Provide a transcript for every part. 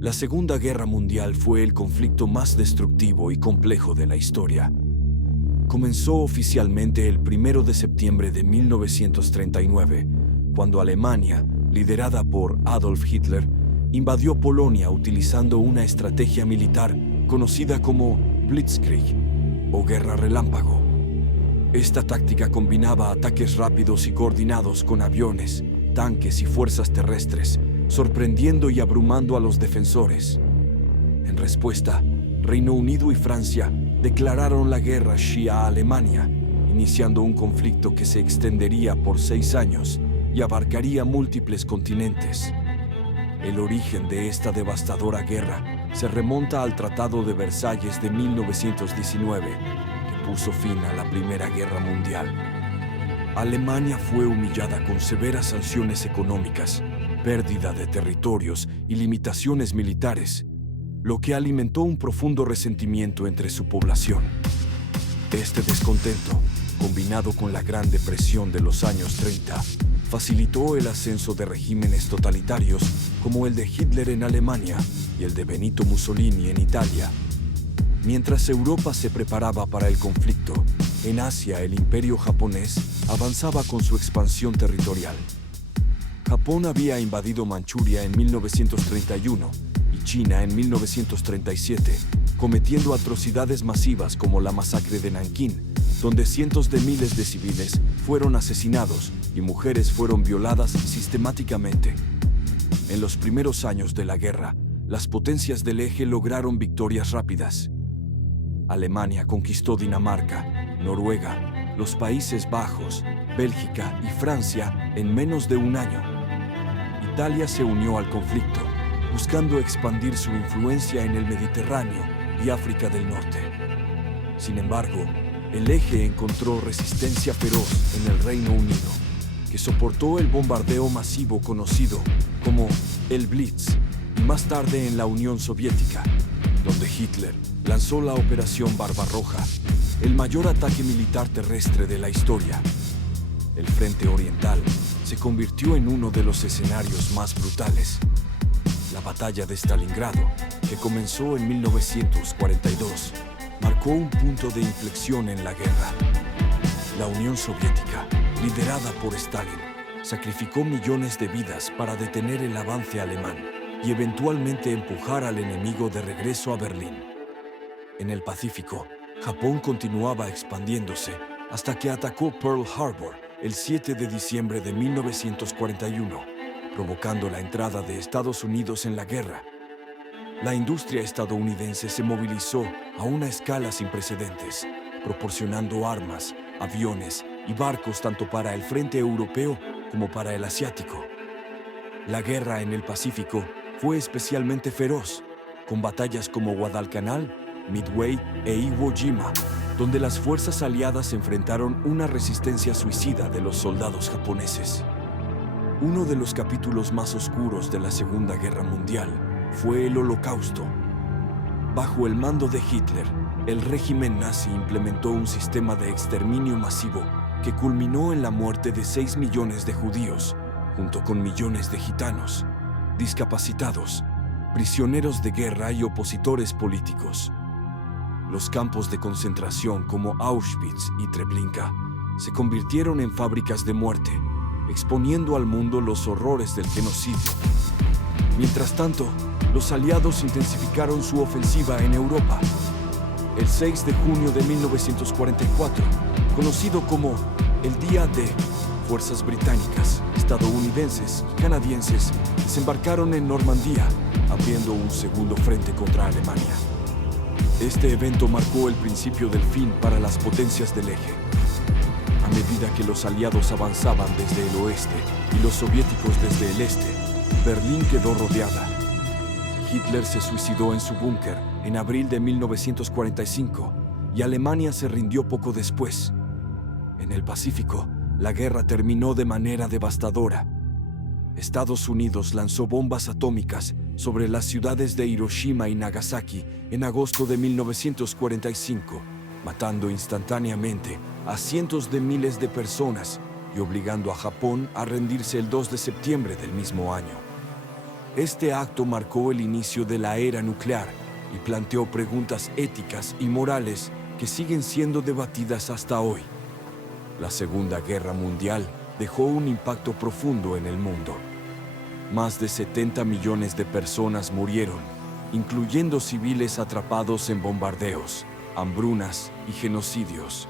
La Segunda Guerra Mundial fue el conflicto más destructivo y complejo de la historia. Comenzó oficialmente el 1 de septiembre de 1939, cuando Alemania, liderada por Adolf Hitler, invadió Polonia utilizando una estrategia militar conocida como Blitzkrieg o Guerra Relámpago. Esta táctica combinaba ataques rápidos y coordinados con aviones, tanques y fuerzas terrestres, sorprendiendo y abrumando a los defensores. En respuesta, Reino Unido y Francia declararon la guerra a Alemania, iniciando un conflicto que se extendería por 6 años y abarcaría múltiples continentes. El origen de esta devastadora guerra se remonta al Tratado de Versalles de 1919, que puso fin a la Primera Guerra Mundial. Alemania fue humillada con severas sanciones económicas, pérdida de territorios y limitaciones militares, lo que alimentó un profundo resentimiento entre su población. Este descontento, combinado con la Gran Depresión de los años 30, facilitó el ascenso de regímenes totalitarios como el de Hitler en Alemania y el de Benito Mussolini en Italia. Mientras Europa se preparaba para el conflicto, en Asia el imperio japonés avanzaba con su expansión territorial. Japón había invadido Manchuria en 1931 y China en 1937, cometiendo atrocidades masivas como la masacre de Nankín, donde cientos de miles de civiles fueron asesinados y mujeres fueron violadas sistemáticamente. En los primeros años de la guerra, las potencias del eje lograron victorias rápidas. Alemania conquistó Dinamarca, Noruega, los Países Bajos, Bélgica y Francia en menos de un año. Italia se unió al conflicto, buscando expandir su influencia en el Mediterráneo y África del Norte. Sin embargo, el eje encontró resistencia feroz en el Reino Unido, que soportó el bombardeo masivo conocido como el Blitz, y más tarde en la Unión Soviética, donde Hitler lanzó la Operación Barbarroja, el mayor ataque militar terrestre de la historia. El Frente Oriental se convirtió en uno de los escenarios más brutales. La Batalla de Stalingrado, que comenzó en 1942, marcó un punto de inflexión en la guerra. La Unión Soviética, liderada por Stalin, sacrificó millones de vidas para detener el avance alemán y eventualmente empujar al enemigo de regreso a Berlín. En el Pacífico, Japón continuaba expandiéndose hasta que atacó Pearl Harbor el 7 de diciembre de 1941, provocando la entrada de Estados Unidos en la guerra. La industria estadounidense se movilizó a una escala sin precedentes, proporcionando armas, aviones y barcos tanto para el frente europeo como para el asiático. La guerra en el Pacífico fue especialmente feroz, con batallas como Guadalcanal, Midway e Iwo Jima, donde las fuerzas aliadas enfrentaron una resistencia suicida de los soldados japoneses. Uno de los capítulos más oscuros de la Segunda Guerra Mundial fue el Holocausto. Bajo el mando de Hitler, el régimen nazi implementó un sistema de exterminio masivo que culminó en la muerte de 6 millones de judíos, junto con millones de gitanos, discapacitados, prisioneros de guerra y opositores políticos. Los campos de concentración como Auschwitz y Treblinka se convirtieron en fábricas de muerte, exponiendo al mundo los horrores del genocidio. Mientras tanto, los aliados intensificaron su ofensiva en Europa. El 6 de junio de 1944, conocido como el Día D, fuerzas británicas, estadounidenses y canadienses desembarcaron en Normandía, abriendo un segundo frente contra Alemania. Este evento marcó el principio del fin para las potencias del eje. A medida que los aliados avanzaban desde el oeste y los soviéticos desde el este, Berlín quedó rodeada. Hitler se suicidó en su búnker en abril de 1945 y Alemania se rindió poco después. En el Pacífico, la guerra terminó de manera devastadora. Estados Unidos lanzó bombas atómicas sobre las ciudades de Hiroshima y Nagasaki en agosto de 1945, matando instantáneamente a cientos de miles de personas y obligando a Japón a rendirse el 2 de septiembre del mismo año. Este acto marcó el inicio de la era nuclear y planteó preguntas éticas y morales que siguen siendo debatidas hasta hoy. La Segunda Guerra Mundial dejó un impacto profundo en el mundo. Más de 70 millones de personas murieron, incluyendo civiles atrapados en bombardeos, hambrunas y genocidios.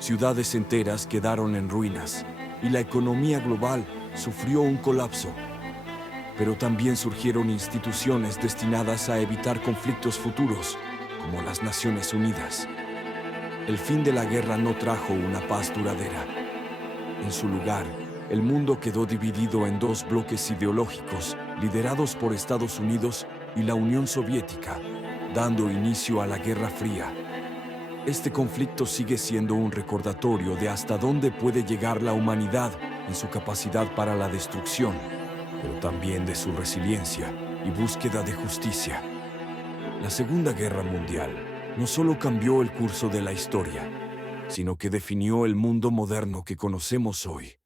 Ciudades enteras quedaron en ruinas y la economía global sufrió un colapso. Pero también surgieron instituciones destinadas a evitar conflictos futuros, como las Naciones Unidas. El fin de la guerra no trajo una paz duradera. En su lugar, el mundo quedó dividido en dos bloques ideológicos, liderados por Estados Unidos y la Unión Soviética, dando inicio a la Guerra Fría. Este conflicto sigue siendo un recordatorio de hasta dónde puede llegar la humanidad en su capacidad para la destrucción, pero también de su resiliencia y búsqueda de justicia. La Segunda Guerra Mundial no solo cambió el curso de la historia, sino que definió el mundo moderno que conocemos hoy.